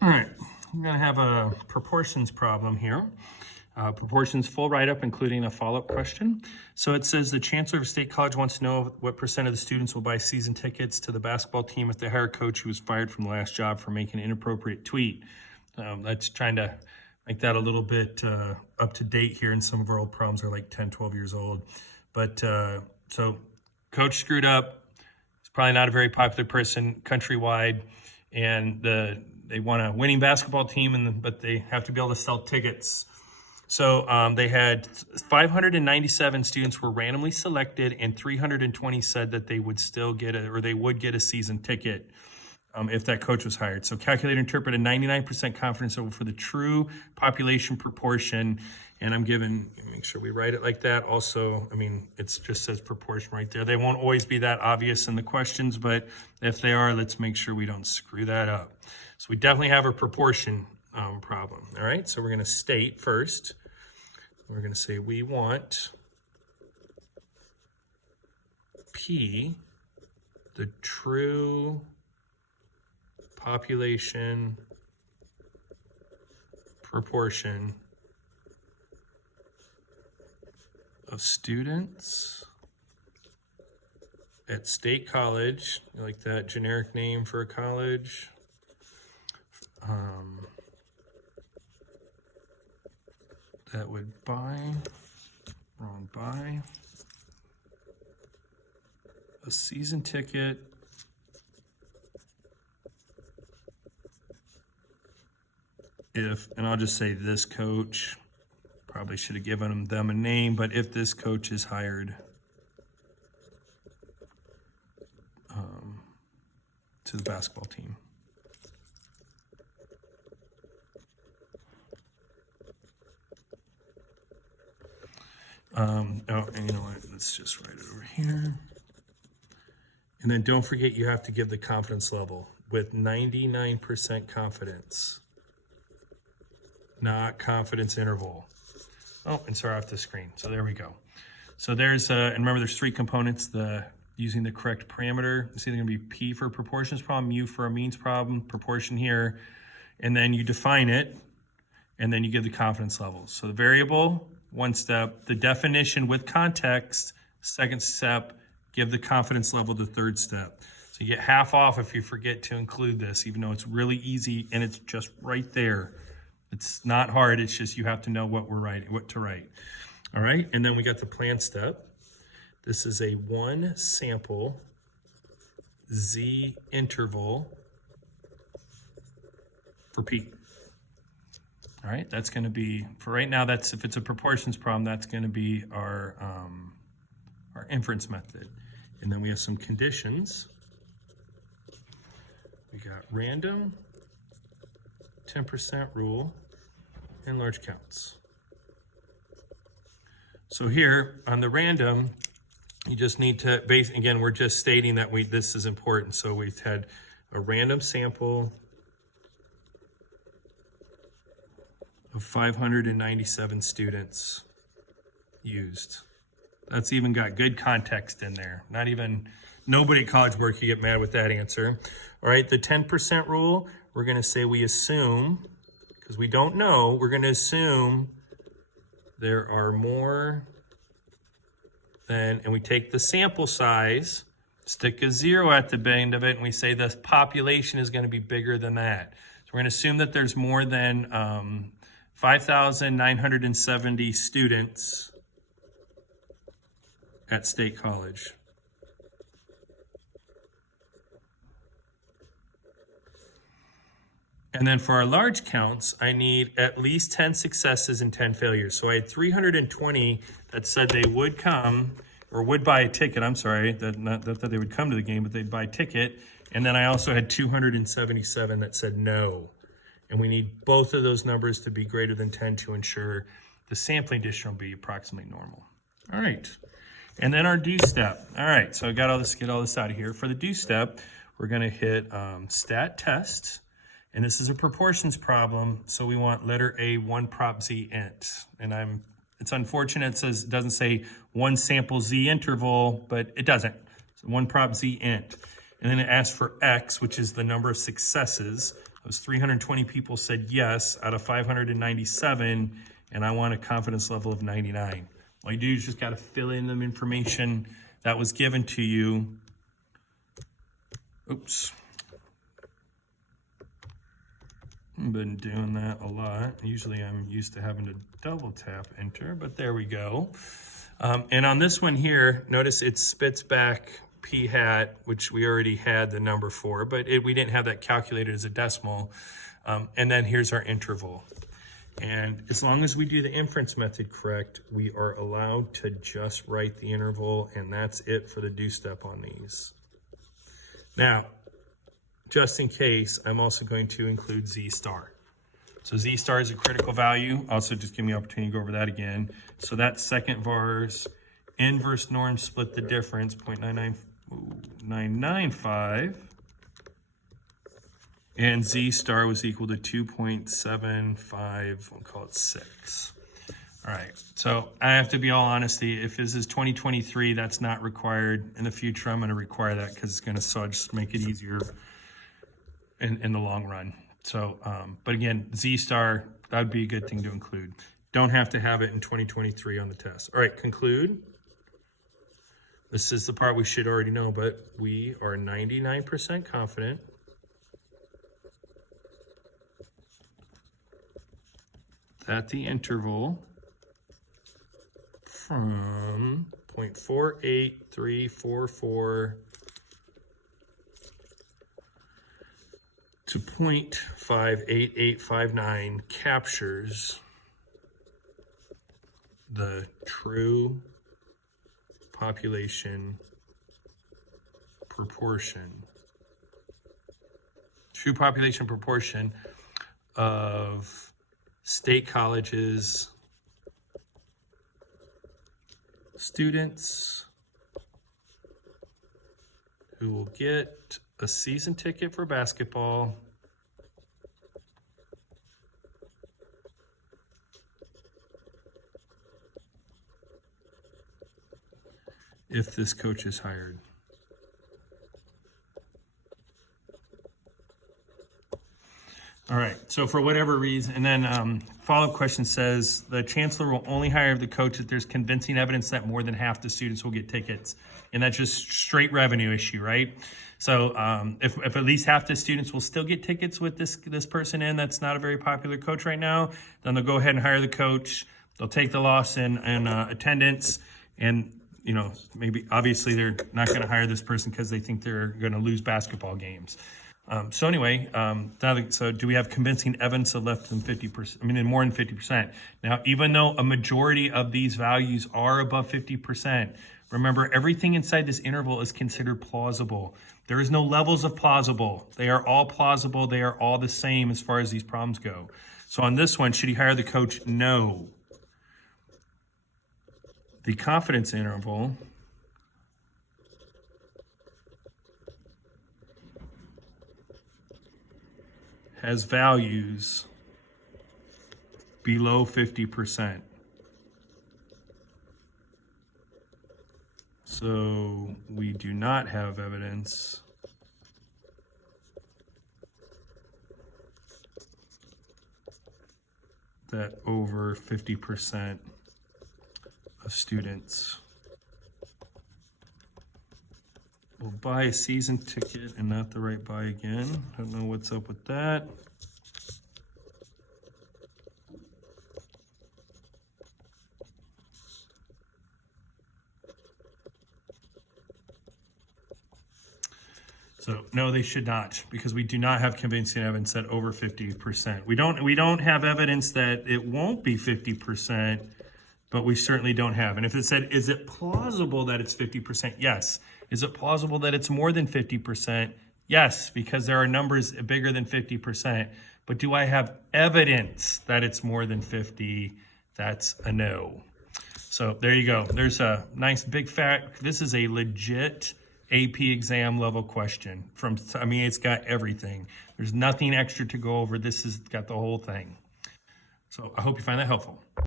All right, I'm gonna have a proportions problem here. Proportions full write-up, including a follow-up question. So it says the Chancellor of State College wants to know what % of the students will buy season tickets to the basketball team if they hire a coach who was fired from the last job for making an inappropriate tweet. That's trying to make that a little bit up to date here, and some of our old problems are like 10, 12 years old. But so coach screwed up. He's probably not a very popular person countrywide, and they want a winning basketball team, but they have to be able to sell tickets. So they had 597 students were randomly selected, and 320 said that they would still get they would get a season ticket if that coach was hired. So calculator interpreted 99% confidence interval for the true population proportion. And I'm given, make sure we write it like that. Also, I mean, it just says proportion right there. They won't always be that obvious in the questions, but if they are, let's make sure we don't screw that up. So we definitely have a proportion problem. All right, so we're going to state first. We're going to say we want P, the true population proportion of students at State College. You like that generic name for a college? That would buy a season ticket if, and I'll just say this coach, probably should have given them a name, but if this coach is hired to the basketball team. Oh, and you know what? Let's just write it over here. And then don't forget, you have to give the confidence level with 99% confidence, not confidence interval. Oh, and sorry, off the screen. So there we go. So there's, and remember there's 3 components, using the correct parameter. It's either gonna be P for a proportions problem, U for a means problem, proportion here, and then you define it, and then you give the confidence levels. So the variable, 1 step, the definition with context, 2nd step, give the confidence level, the 3rd step. So you get half off if you forget to include this, even though it's really easy and it's just right there. It's not hard, it's just you have to know what we're writing, what to write. All right, and then we got the plan step. This is a 1 sample Z interval for P. All right, that's going to be, for right now, that's, if it's a proportions problem, that's going to be our inference method. And then we have some conditions. We got random, 10% rule, and large counts. So here on the random, you just need to base, again, we're just stating that this is important. So we've had a random sample of 597 students used. That's even got good context in there. Nobody at College Board can get mad with that answer. All right, the 10% rule, we're gonna say we assume, because we don't know, we're gonna assume there are more than, and we take the sample size, stick a 0 at the end of it, and we say the population is gonna be bigger than that. So we're gonna assume that there's more than 5,970 students at State College. And then for our large counts, I need at least 10 successes and 10 failures. So I had 320 that said they would come, or would buy a ticket, I'm sorry, not that they would come to the game, but they'd buy a ticket. And then I also had 277 that said no. And we need both of those numbers to be greater than 10 to ensure the sampling distribution will be approximately normal. All right, and then our do step. All right, so I got all this, get all this out of here. For the do step, we're gonna hit stat test, and this is a proportions problem, so we want letter A, 1 prop Z int. And it's unfortunate it doesn't say 1 sample Z interval, but it doesn't. So 1 prop Z int. And then it asked for X, which is the number of successes. Those 320 people said yes out of 597, and I want a confidence level of 99. All you do is just got to fill in the information that was given to you. Oops. I've been doing that a lot. Usually I'm used to having to double tap enter, but there we go. And on this one here, notice it spits back p hat, which we already had the number for, but we didn't have that calculated as a decimal. And then here's our interval. And as long as we do the inference method correct, we are allowed to just write the interval, and that's it for the do step on these. Now, just in case, I'm also going to include Z star. So Z star is a critical value. Also, just give me an opportunity to go over that again. So that second vars, inverse norm split the difference, 0.995. And Z star was equal to 2.75, we'll call it 6. All right, so I have to be all honesty, if this is 2023, that's not required. In the future, I'm gonna require that because it's gonna just make it easier in the long run. So, but again, Z star, that'd be a good thing to include. Don't have to have it in 2023 on the test. All right, conclude. This is the part we should already know, but we are 99% confident that the interval from 0.48344 to 0.58859 captures the true population proportion. True population proportion of state colleges, students who will get a season ticket for basketball if this coach is hired. All right, so for whatever reason, and then follow-up question says, the chancellor will only hire the coach if there's convincing evidence that more than half the students will get tickets. And that's just straight revenue issue, right? So if at least half the students will still get tickets with this person in that's not a very popular coach right now, then they'll go ahead and hire the coach. They'll take the loss in attendance, and you know, maybe obviously they're not going to hire this person because they think they're going to lose basketball games. So anyway, so do we have convincing evidence of less than 50%? I mean, more than 50%. Now, even though a majority of these values are above 50%, remember everything inside this interval is considered plausible. There is no levels of plausible. They are all plausible. They are all the same as far as these problems go. So on this one, should he hire the coach? No. The confidence interval has values below 50%. So we do not have evidence that over 50% of students will buy a season ticket and not the right buy again. Don't know what's up with that. So no, they should not, because we do not have convincing evidence that over 50%. We don't have evidence that it won't be 50%, but we certainly don't have. And if it said, is it plausible that it's 50%? Yes. Is it plausible that it's more than 50%? Yes, because there are numbers bigger than 50%. But do I have evidence that it's more than 50? That's a no. So there you go. There's a nice big fact. This is a legit AP exam level question. I mean, it's got everything. There's nothing extra to go over. This has got the whole thing. So I hope you find that helpful.